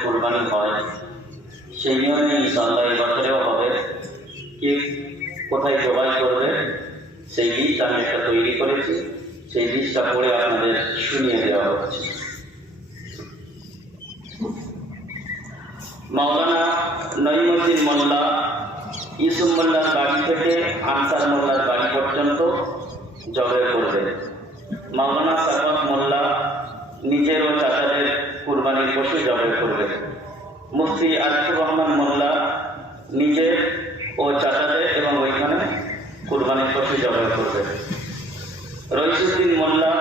কোরবানি হয় সেই নিয়মে ইনশাআল্লাহ এই বছরেও হবে। কে কোথায় জবাই করবে সেই লিস্ট আমি একটা তৈরি করেছি, সেই লিস্টটা পড়ে আপনাদের শুনিয়ে দেওয়া হচ্ছে। মাওলানা নঈমুদ্দিন মোল্লা ইউসুফ মোল্লার বাড়ি থেকে আনসার মোল্লার বাড়ি পর্যন্ত জবাই করবে। মাওলানা সাকাত মোল্লা নিজের ও চাচাদের কুরবানির পশু জবাই করবে। মুফতি আরিফুর রহমান মোল্লা নিজের ও চাচাদের এবং ওইখানে কুরবানির পশু জবাই করবে। রইসুদ্দিন মোল্লা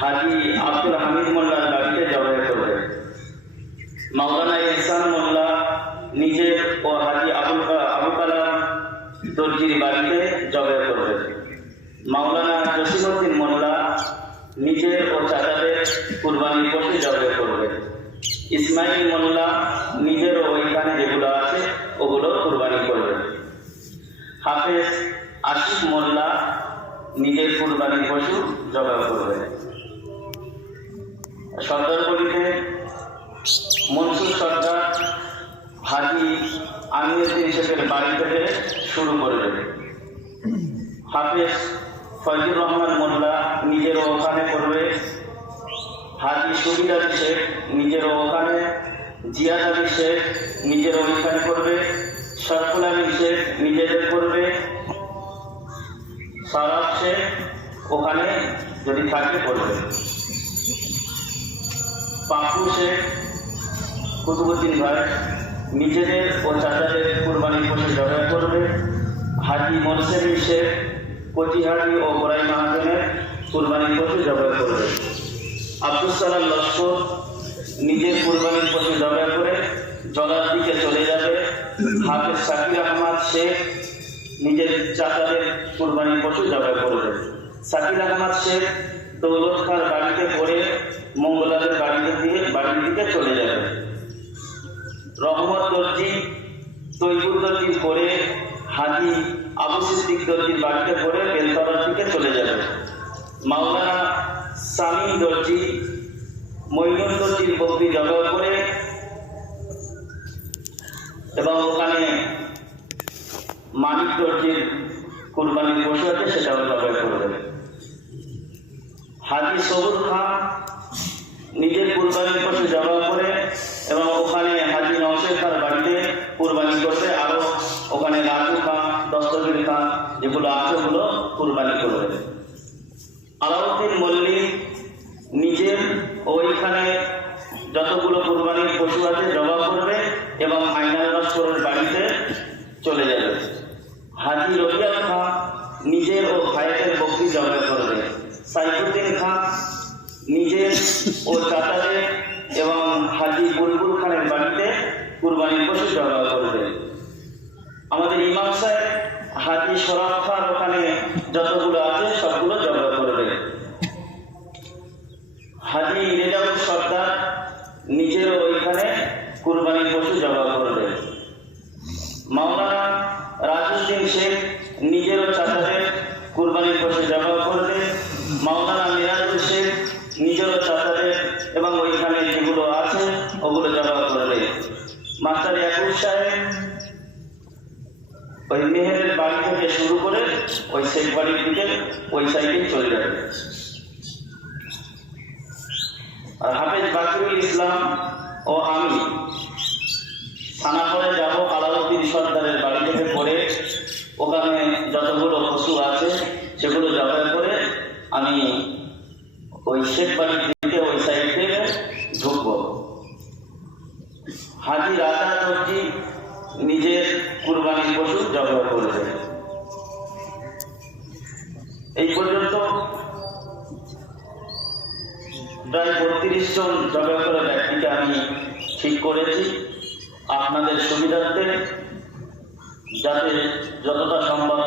হাজি আব্দুল হামিদ মোল্লার বাড়িতে জবাই করবে। মাওলানা ইহসান মোল্লা নিজের ও হাজি আবু কালাম দর্জির বাড়িতে জবাই করবে। মাওলানা জসিমউদ্দিন মোল্লা নিজের ও চাচাদের কুরবানির পশু জবাই করবে। ইসমাইল মোল্লা নিজের ও ওইখানে যেগুলো আছে ওগুলো কুরবানি করবে। হাফেজ আশিক মোল্লা নিজের কুরবানির পশু জবাই করবে। সর্দারগড়িতে মনসুর সরকার হাজি আমিনুদ্দিন শেখের বাড়ি থেকে শুরু করবে। হাফেজ ফজলুর রহমান মোল্লা নিজের ওখানে করবে। হাজি সুবির আলী শেখ নিজের ওখানে, জিয়াদ আলী শেখ নিজের ওইখানে করবে, শরফুল আলী শেখ নিজেদের করবে, সারাফ শেখ ওখানে যদি থাকে করবে। পাপু শেখ কুতুবুদ্দিন ভাই নিজেদের ও চাচাদের কুরবানির পশু জবাই করবে। হাজি মোরসেমি শেখ কচিহাটি ও গোড়াই মাহাজনের কুরবানির পশু জবাই করবে। আব্দুল সালাম লস্কর নিজের কুরবানির পশু জবাই করে জলার দিকে চলে যাবে। হাফেজ শাকির আহমদ শেখ নিজের চাচাদের কুরবানির পশু জবাই করবে। শাকির আহমদ শেখ দৌলত খার বাড়িতে পড়ে মঙ্গলাদের বাড়ির দিকে চলে যাবে। রহমত দর্জি তৈবুর দর্জির পরে হাজি আবু সিদ্দিক দর্জির বাড়িতে পড়ে বেলতলার দিকে চলে যাবে। মাওলানা সামিন দর্জি মঈনুল দর্জির বকরি জবাই করে এবং ওখানে মানিক দর্জির কুরবানির পশু আছে সেটাও জবাই করবে। হাজি সবুর খান নিজের কুরবানির পশু জবাই করে এবং ওখানে হাজি নওশের খান বাড়িতে কুরবানি করবে। আরো ওখানে রাজু খান, দস্তগীর খান যেগুলো আছে ওগুলো কুরবানি করবে। আলাউদ্দিন মল্লিক নিজের ওইখানে যতগুলো কুরবানির পশু আছে জবাই করবে এবং আইনাল লস্করের বাড়িতে চলে যাবে। হাজি রবিয়াল খান নিজের ও ভাইয়ের বকরি জবাই করবে। সাইফুদ্দিন খান নিজের ও চাচাদের এবং হাজি বুলবুল খানের বাড়িতে কুরবানির পশু জবাই করবে। আমাদের ইমাম সাহেব হাজি শরাফ খান ওখানে যতগুলো আছে সবগুলো জবাই করবে। হাজি রেজাউল সর্দার নিজের ওইখানে কুরবানির পশু জবাই করবে। মাওলানা রাজউদ্দিন শেখ নিজের ও চাচাদের কুরবানির পশু জবাই করবে। মাওলানা মিরাজুল শেখ নিজের ও চাচাদের এবং ওইখানে যেগুলো আছে ওগুলো জবাই করবে। মাস্টার ইয়াকুব সাহেব ওই মেহেরের বাড়ি থেকে শুরু করে ওই শেখ বাড়ির দিকে ওই সাইডে চলে যাবে। আর হাফেজ বাকিরুল ইসলাম ও আমি থানাপরে যাব আলাউদ্দিন সর্দারের বাড়ি থেকে পড়ে ওখানে যতগুলো পশু আছে সেগুলো জবাই করে আমি ওই শেখ বাড়ির দিকে ওই সাইড থেকে ঢুকবো। হাজি রাজা দর্জি নিজের কুরবানির পশু জবাই করবে। এই পর্যন্ত প্রায় 32 জন জবাই করা ব্যক্তিকে আমি ঠিক করেছি আপনাদের সুবিধার্থে, যাতে যতটা সম্ভব